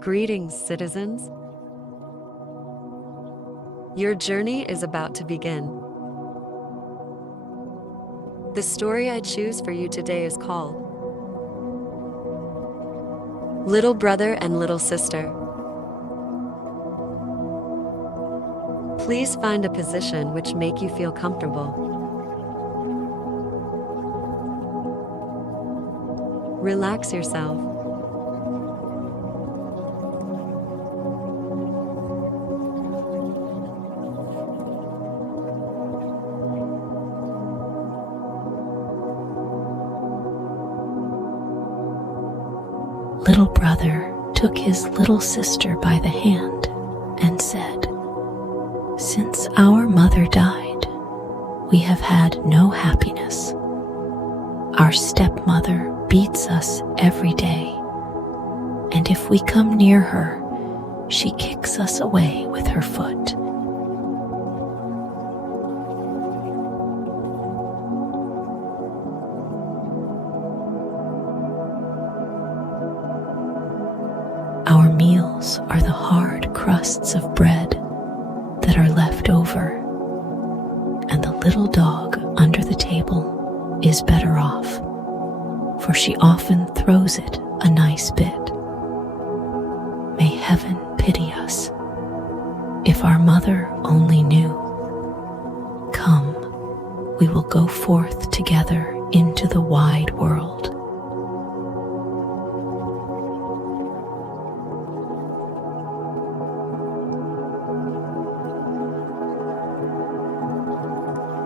Greetings, citizens. Your journey is about to begin. The story I choose for you today is called Little Brother and Little Sister. Please find a position which make you feel comfortable. Relax yourself. Little brother took his little sister by the hand and said, "Since our mother died, we have had no happiness. Our stepmother beats us every day, and if we come near her, she kicks us away with her foot. Our meals are the hard crusts of bread that are left over, and the little dog under the table is better off, for she often throws it a nice bit. May heaven pity us, if our mother only knew. Come, we will go forth together into the wide world."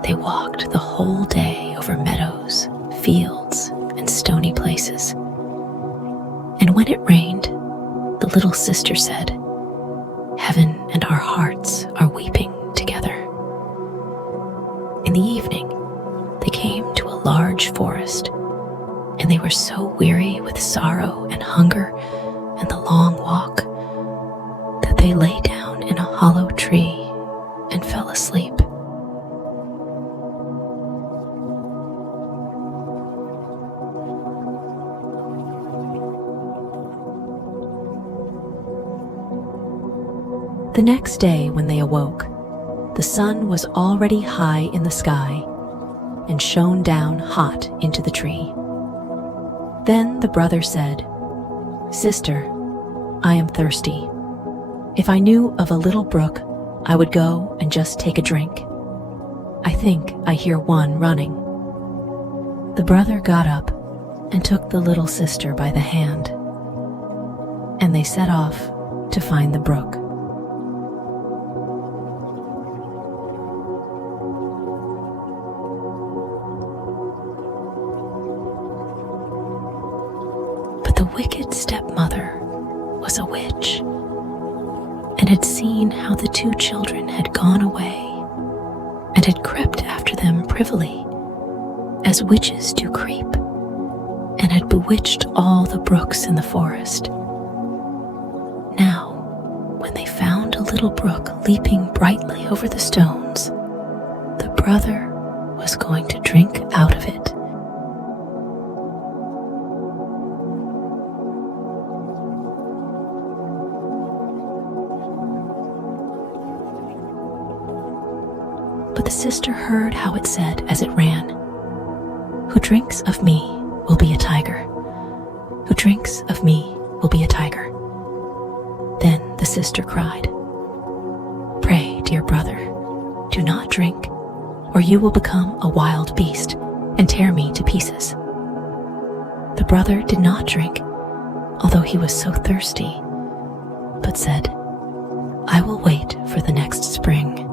They walked the whole day over meadows, fields, and stony places. And when it rained, the little sister said, "Heaven and our hearts are weeping together." In the evening, they came to a large forest, and they were so weary with sorrow and hunger and the long walk that they lay down in a hollow tree and fell asleep. The next day when they awoke, the sun was already high in the sky and shone down hot into the tree. Then the brother said, "Sister, I am thirsty. If I knew of a little brook, I would go and just take a drink. I think I hear one running." The brother got up and took the little sister by the hand, and they set off to find the brook. The wicked stepmother was a witch and had seen how the two children had gone away and had crept after them privily, as witches do creep, and had bewitched all the brooks in the forest. Now, when they found a little brook leaping brightly over the stones, the brother was going to drink out of it. But the sister heard how it said as it ran, "Who drinks of me will be a tiger. Who drinks of me will be a tiger." Then the sister cried, "Pray, dear brother, do not drink, or you will become a wild beast and tear me to pieces." The brother did not drink, although he was so thirsty, but said, "I will wait for the next spring."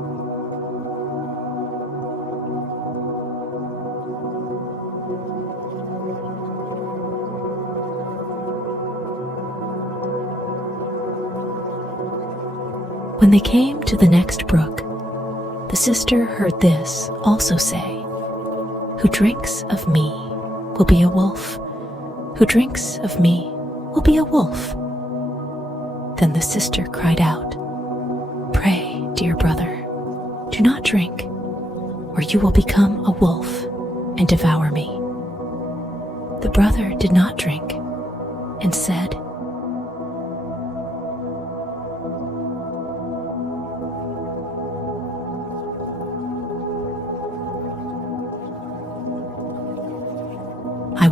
When they came to the next brook, the sister heard this also say, "Who drinks of me will be a wolf. Who drinks of me will be a wolf." Then the sister cried out, "Pray, dear brother, do not drink, or you will become a wolf and devour me." The brother did not drink and said,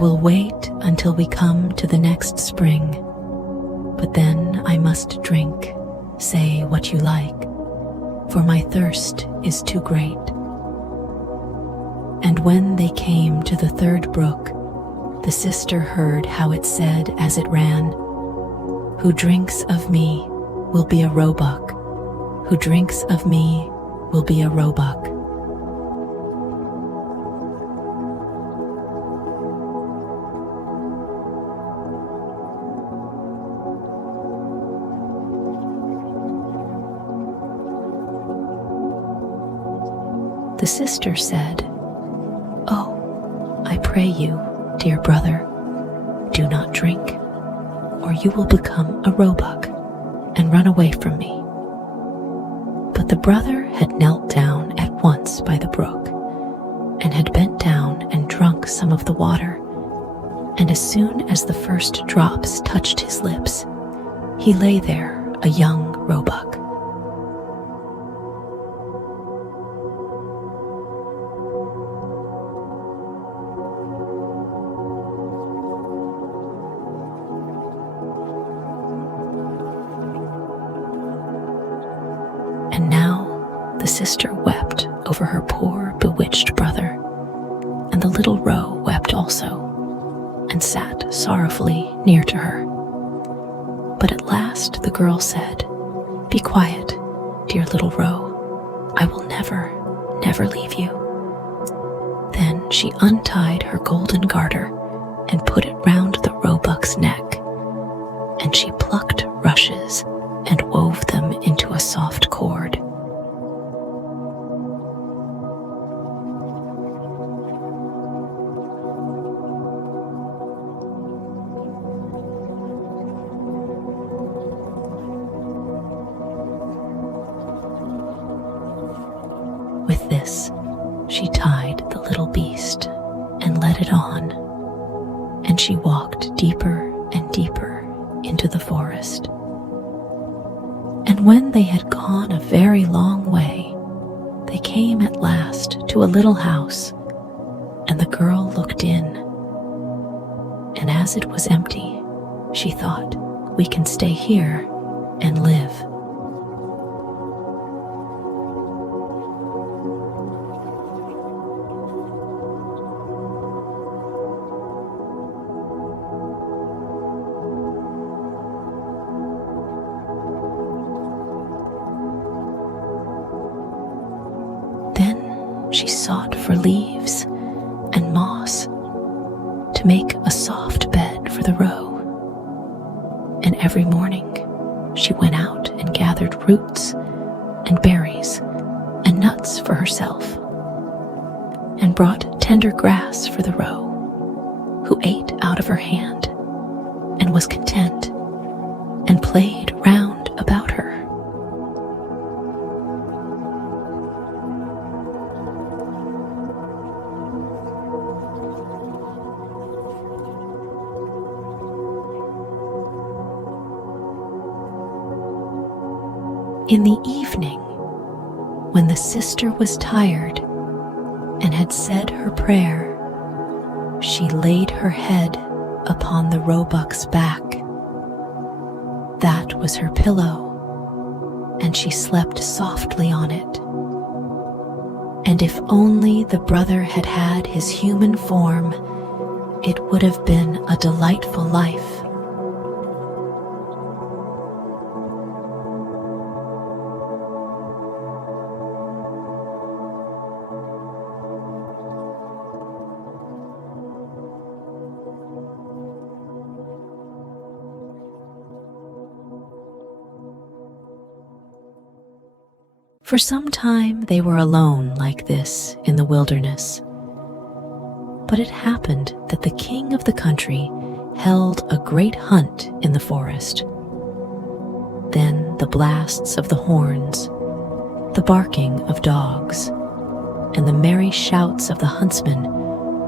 will wait until we come to the next spring, but then I must drink, say what you like, for my thirst is too great. And when they came to the third brook, the sister heard how it said as it ran, "Who drinks of me will be a roebuck, who drinks of me will be a roebuck." The sister said, "Oh, I pray you, dear brother, do not drink, or you will become a roebuck and run away from me." But the brother had knelt down at once by the brook, and had bent down and drunk some of the water, and as soon as the first drops touched his lips, he lay there a young roebuck. And now the sister wept over her poor bewitched brother, and the little roe wept also, and sat sorrowfully near to her. But at last the girl said, "Be quiet, dear little roe, I will never, never leave you." Then she untied her golden garter and put it round the roebuck's neck, and she plucked rushes and wove them into a soft cord. With this, she tied the little beast and led it on, and she walked deeper and deeper into the forest. And when they had gone a very long way, they came at last to a little house, and the girl looked in. And as it was empty, she thought, "We can stay here and live." She sought for leaves and moss to make a soft bed for the roe. And every morning she went out and gathered roots and berries and nuts for herself, and brought tender grass for the roe, who ate out of her hand and was content and played round about her. In the evening, when the sister was tired and had said her prayer, she laid her head upon the roebuck's back. That was her pillow, and she slept softly on it. And if only the brother had had his human form, it would have been a delightful life. For some time they were alone like this in the wilderness. But it happened that the king of the country held a great hunt in the forest. Then the blasts of the horns, the barking of dogs, and the merry shouts of the huntsmen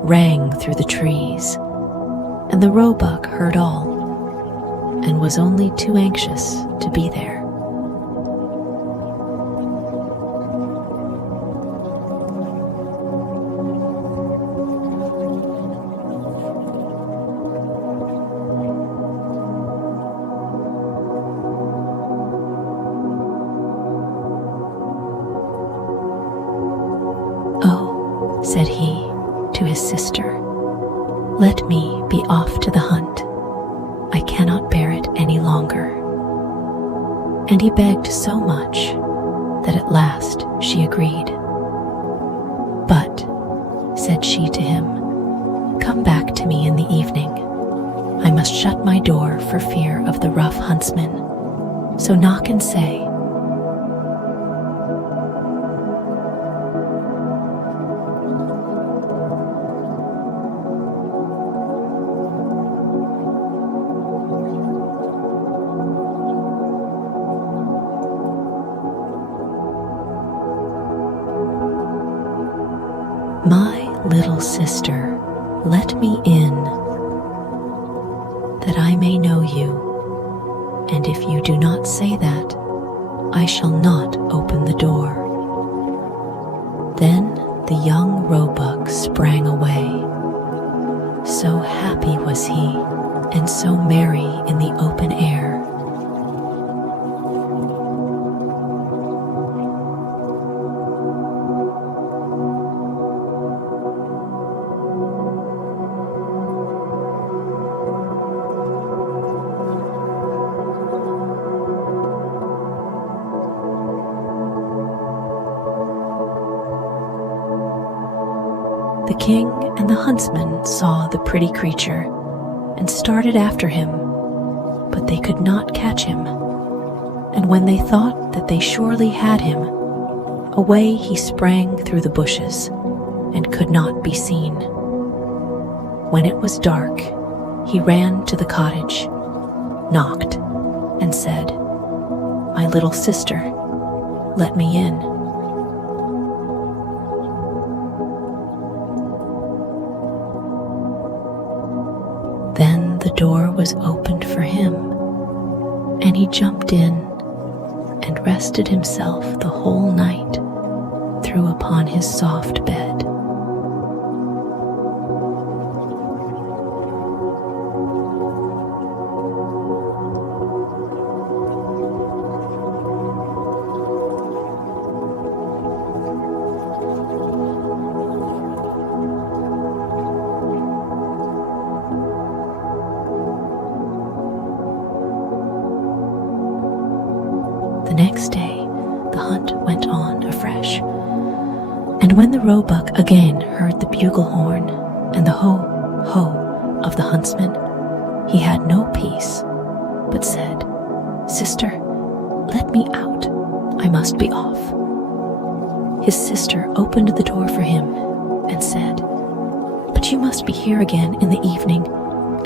rang through the trees, and the roebuck heard all, and was only too anxious to be there. sister, let me be off to the hunt. I cannot bear it any longer." And he begged so much that at last she agreed. "But," said she to him, "come back to me in the evening. I must shut my door for fear of the rough huntsman. So knock and say, 'My little sister, let me in, that I may know you, and if you do not say that, I shall not open the door.' Then the young roebuck sprang away. So happy was he, and so merry in the open air. The king and the huntsman saw the pretty creature and started after him, but they could not catch him. And when they thought that they surely had him, away he sprang through the bushes and could not be seen. When it was dark, he ran to the cottage, knocked, and said, "My little sister, let me in." Then the door was opened for him, and he jumped in and rested himself the whole night through upon his soft bed. The next day, the hunt went on afresh. And when the roebuck again heard the bugle horn and the ho, ho of the huntsman, he had no peace, but said, "Sister, let me out. I must be off." His sister opened the door for him and said, "But you must be here again in the evening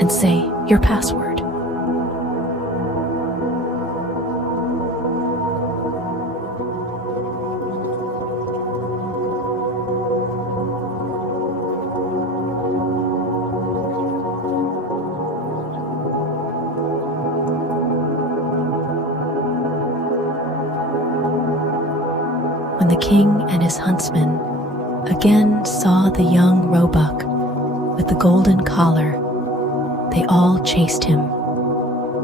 and say your password." When the king and his huntsmen again saw the young roebuck with the golden collar, they all chased him,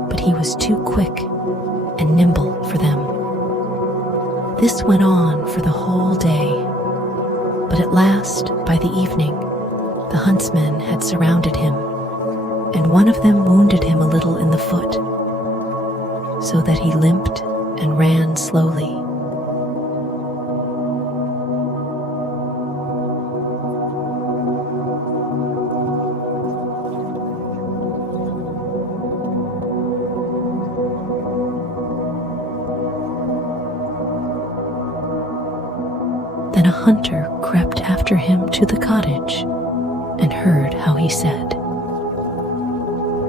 but he was too quick and nimble for them. This went on for the whole day, but at last, by the evening, the huntsmen had surrounded him, and one of them wounded him a little in the foot, so that he limped and ran slowly. Then a hunter crept after him to the cottage and heard how he said,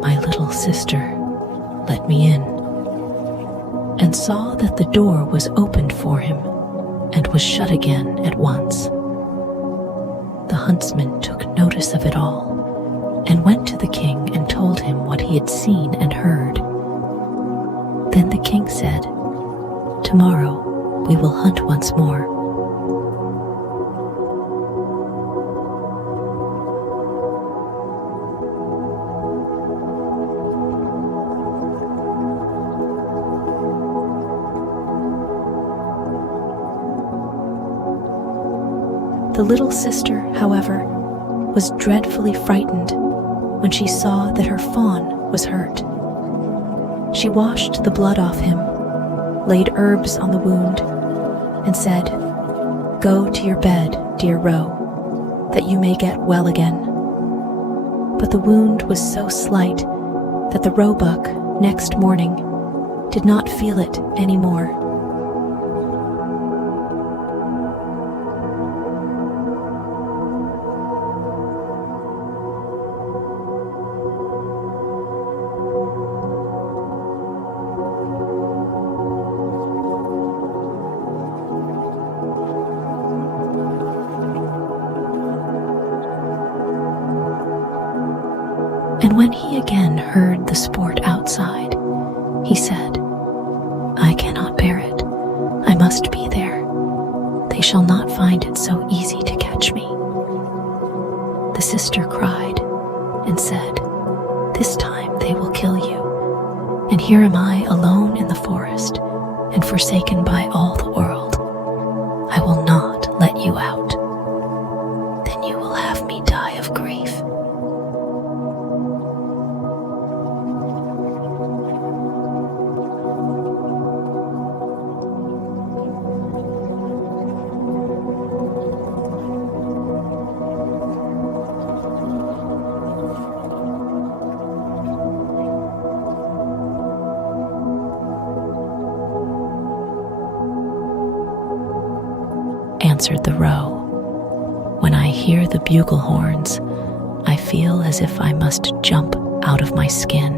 "My little sister, let me in," and saw that the door was opened for him and was shut again at once. The huntsman took notice of it all and went to the king and told him what he had seen and heard. Then the king said, "Tomorrow we will hunt once more." The little sister, however, was dreadfully frightened when she saw that her fawn was hurt. She washed the blood off him, laid herbs on the wound, and said, "Go to your bed, dear roe, that you may get well again." But the wound was so slight that the roebuck next morning did not feel it any more. And when he again heard the sport outside, he said, "I cannot bear it. I must be there. They shall not find it so easy to catch me." The sister cried and said, "This time they will kill you, and here am I alone in the forest and forsaken by all the world. I will not let you out. Then you will have me die of grief." Answered the roe, "When I hear the bugle horns, I feel as if I must jump out of my skin."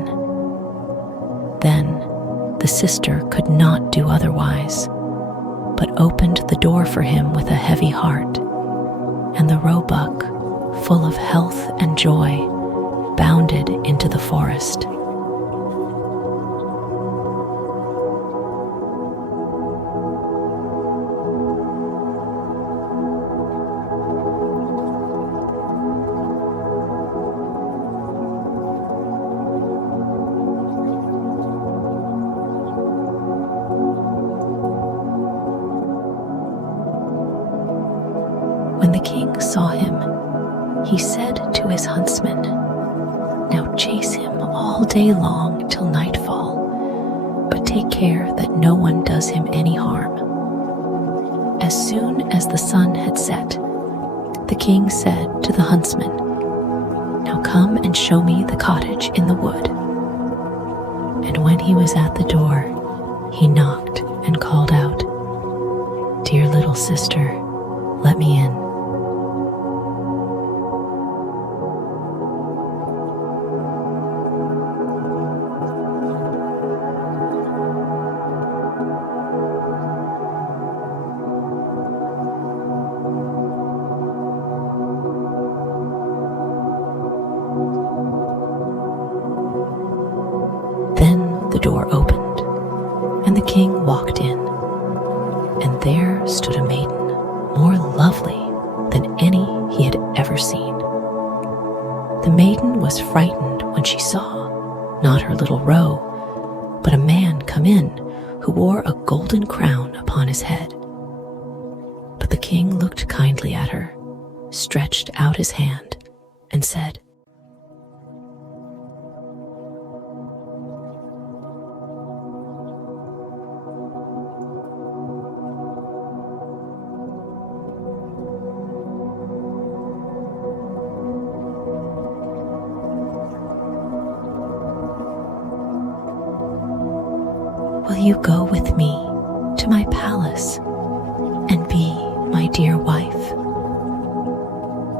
Then the sister could not do otherwise, but opened the door for him with a heavy heart, and the roebuck, full of health and joy, bounded into the forest. When the king saw him, he said to his huntsman, "Now chase him all day long till nightfall, but take care that no one does him any harm." As soon as the sun had set, the king said to the huntsman, "Now come and show me the cottage in the wood." And when he was at the door, he knocked and called out, "Dear little sister, let me in." Then the door opened, and the king walked in, and there stood a maiden more lovely than any he had ever seen. The maiden was frightened when she saw, not her little roe, but a man come in who wore a golden crown upon his head. But the king looked kindly at her, stretched out his hand, and said, "Will you go with me to my palace and be my dear wife?"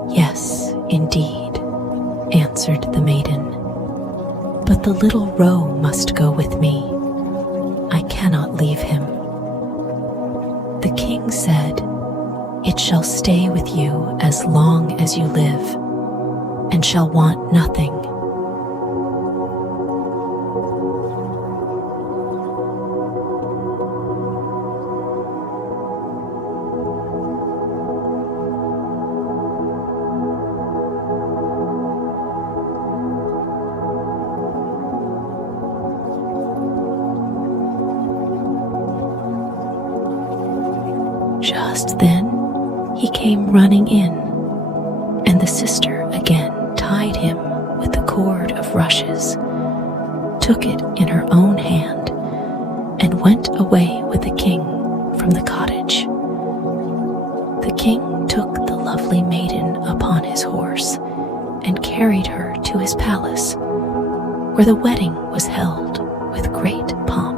"Yes, indeed," answered the maiden, "but the little roe must go with me. I cannot leave him." The king said, "It shall stay with you as long as you live, and shall want nothing." Just then he came running in, and the sister again tied him with the cord of rushes, took it in her own hand, and went away with the king from the cottage. The king took the lovely maiden upon his horse and carried her to his palace, where the wedding was held with great pomp.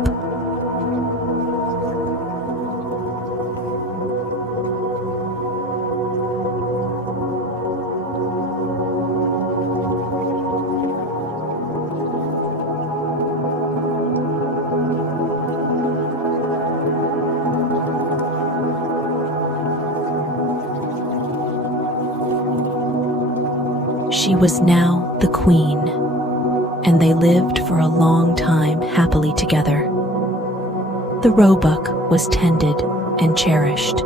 She was now the queen, and they lived for a long time happily together. The roebuck was tended and cherished,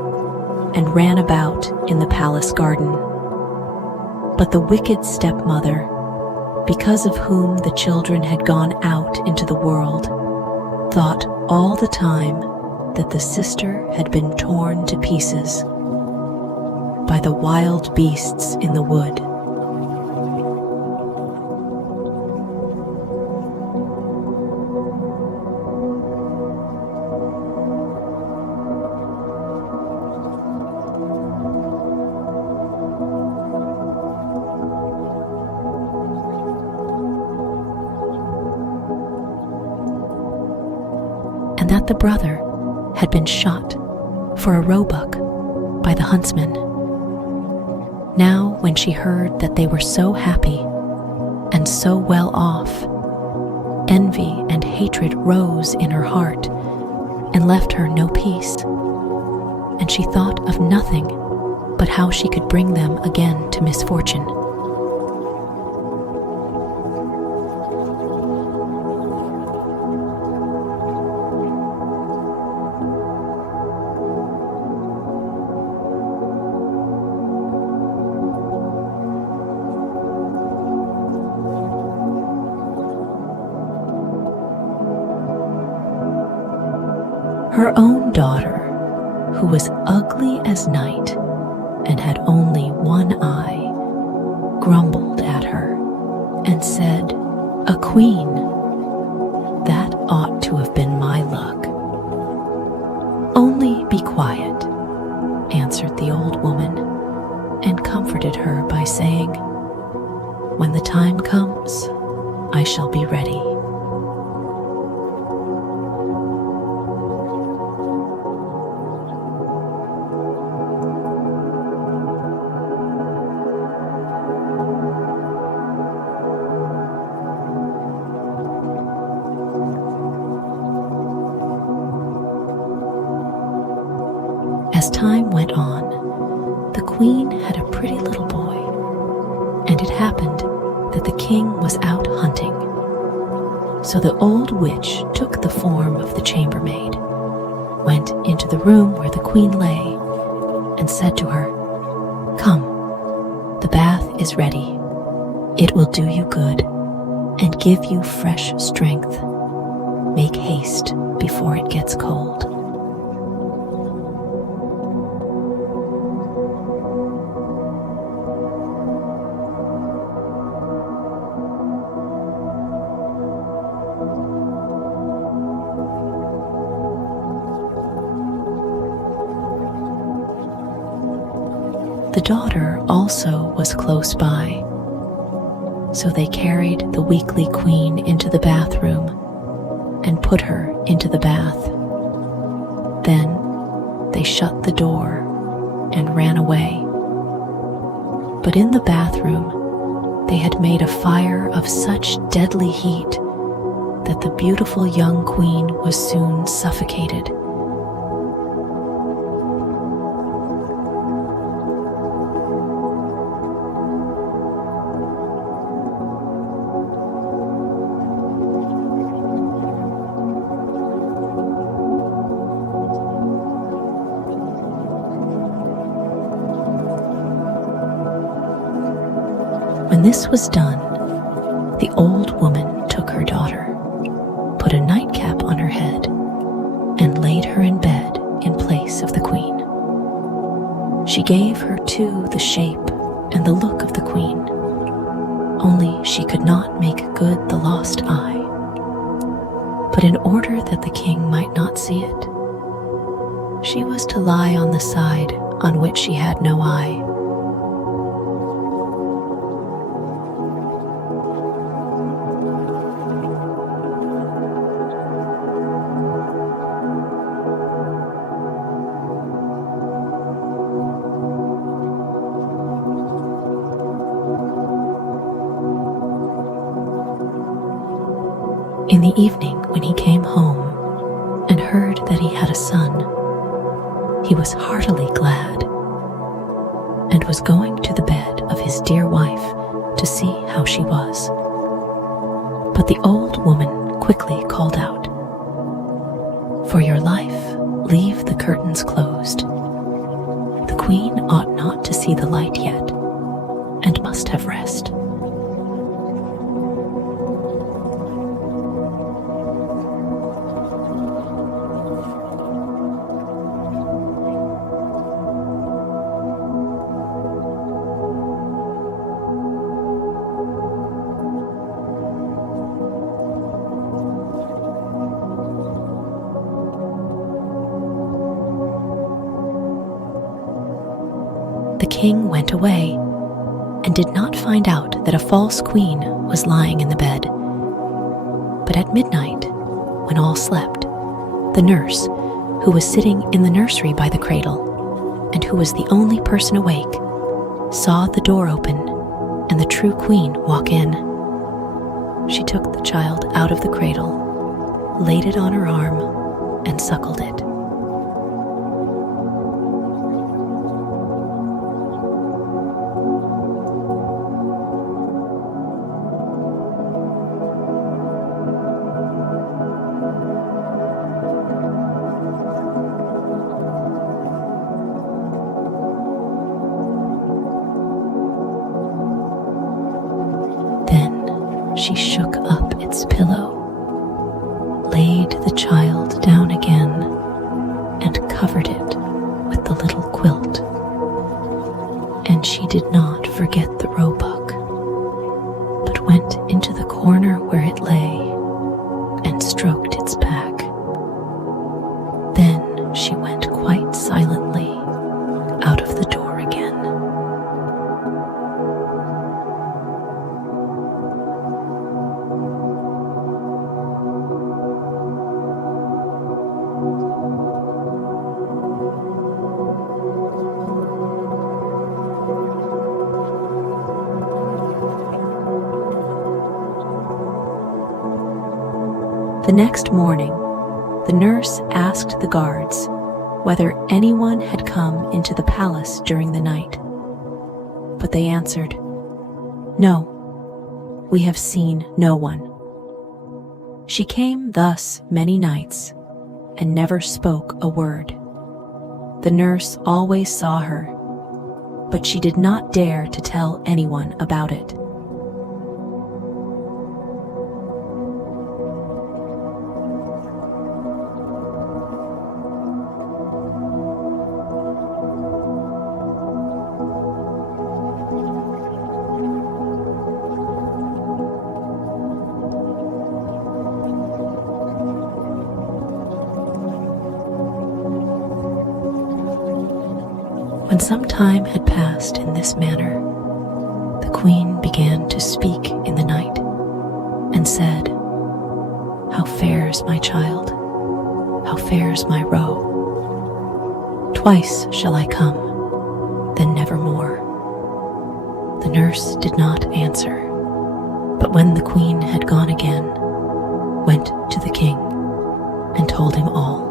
and ran about in the palace garden. But the wicked stepmother, because of whom the children had gone out into the world, thought all the time that the sister had been torn to pieces by the wild beasts in the wood. And that the brother had been shot for a roebuck by the huntsman. Now, when she heard that they were so happy and so well off, envy and hatred rose in her heart and left her no peace, and she thought of nothing but how she could bring them again to misfortune. Her own daughter, who was ugly as night and had only one eye, grumbled at her and said, "A queen! That ought to have been my luck." "Only be quiet," answered the old woman, and comforted her by saying, "When the time comes, I shall be ready." As time went on, the queen had a pretty little boy, and it happened that the king was out hunting. So the old witch took the form of the chambermaid, went into the room where the queen lay, and said to her, "Come, the bath is ready. It will do you good and give you fresh strength. Make haste before it gets cold." The daughter also was close by, so they carried the weakly queen into the bathroom and put her into the bath. Then they shut the door and ran away. But in the bathroom, they had made a fire of such deadly heat that the beautiful young queen was soon suffocated. When this was done, the old woman took her daughter, put a nightcap on her head, and laid her in bed in place of the queen. She gave her too the shape and the look of the queen, she could not make good the lost eye. But in order that the king might not see it, she was to lie on the side on which she had no eye. In the evening, when he came home and heard that he had a son, he was heartily glad and was going to the bed of his dear wife to see how she was. But the old woman quickly called out, "For your life, leave the curtains closed. The queen ought not to see the light yet and must have rest." The king went away and did not find out that a false queen was lying in the bed. But at midnight, when all slept, the nurse, who was sitting in the nursery by the cradle, and who was the only person awake, saw the door open and the true queen walk in. She took the child out of the cradle, laid it on her arm, and suckled it. She shook up its pillow, laid the child down again, and covered it with the little quilt. And she did not forget the roebuck, but went into the corner where it lay and stroked its back. Then she went quite silently out of the door again. The next morning, the nurse asked the guards whether anyone had come into the palace during the night. But they answered, "No, we have seen no one." She came thus many nights and never spoke a word. The nurse always saw her, but she did not dare to tell anyone about it. When some time had passed in this manner, the queen began to speak in the night and said, "How fares my child? How fares my roe? Twice shall I come, then never more." The nurse did not answer, but when the queen had gone again, went to the king and told him all.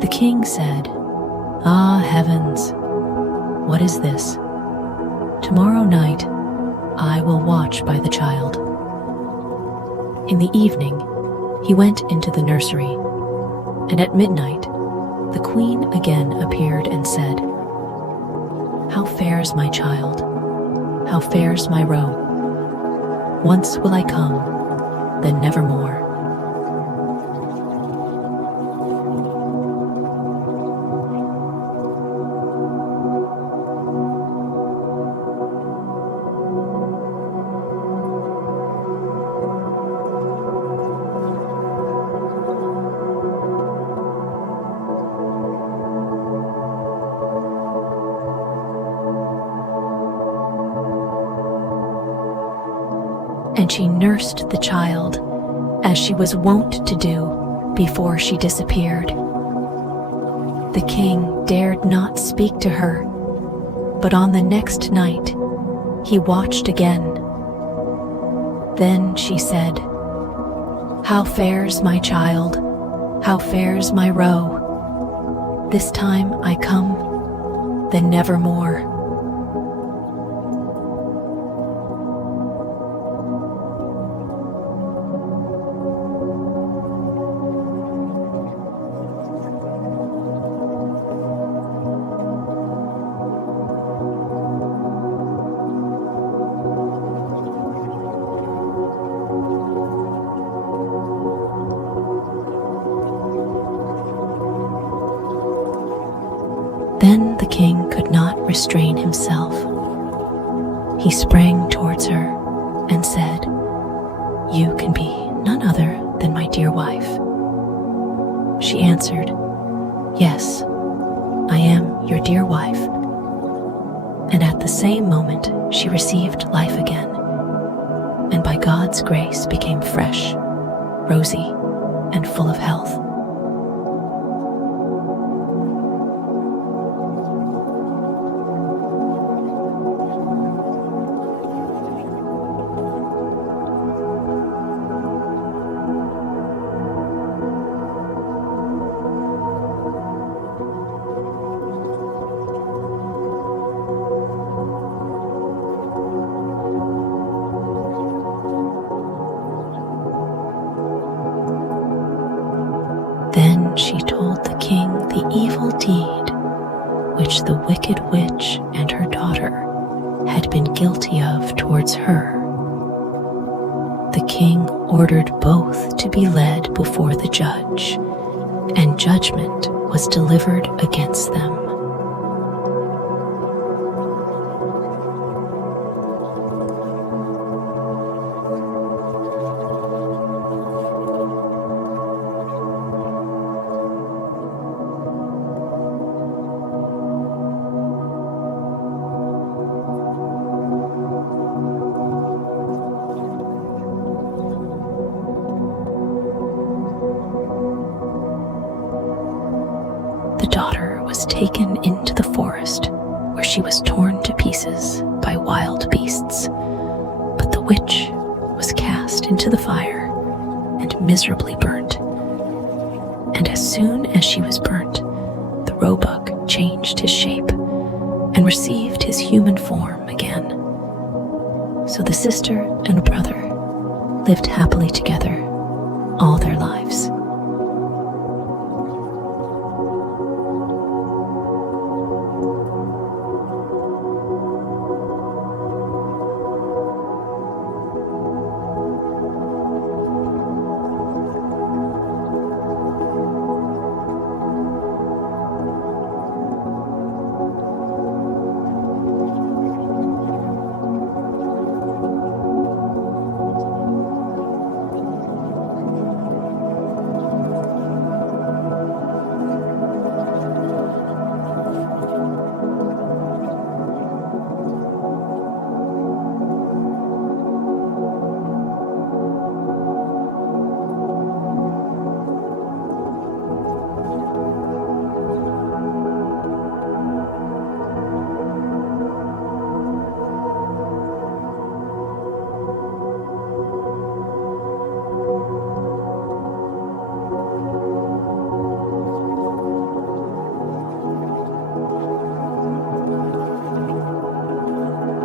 The king said, "Ah, heavens, what is this? Tomorrow night I will watch by the child." In the evening, he went into the nursery And at midnight, the queen again appeared and said, "How fares my child? How fares my roe? Once will I come, then nevermore." And she nursed the child as she was wont to do before she disappeared. The king dared not speak to her, but on the next night he watched again. Then she said, "How fares my child? How fares my roe? This time I come, then nevermore." Then the king could not restrain himself. He sprang towards her and said, "You can be none other than my dear wife." She answered, "Yes, I am your dear wife." And at the same moment she received life again, and by God's grace became fresh, rosy, and full of health. Then she told the king the evil deed which the wicked witch and her daughter had been guilty of towards her. The king ordered both to be led before the judge, and judgment was delivered against them. The daughter was taken into the forest, where she was torn to pieces by wild beasts. But the witch was cast into the fire and miserably burnt. And as soon as she was burnt, the roebuck changed his shape and received his human form again. So the sister and brother lived happily together all their lives.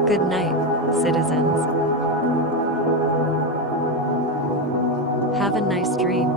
Good night, citizens. Have a nice dream.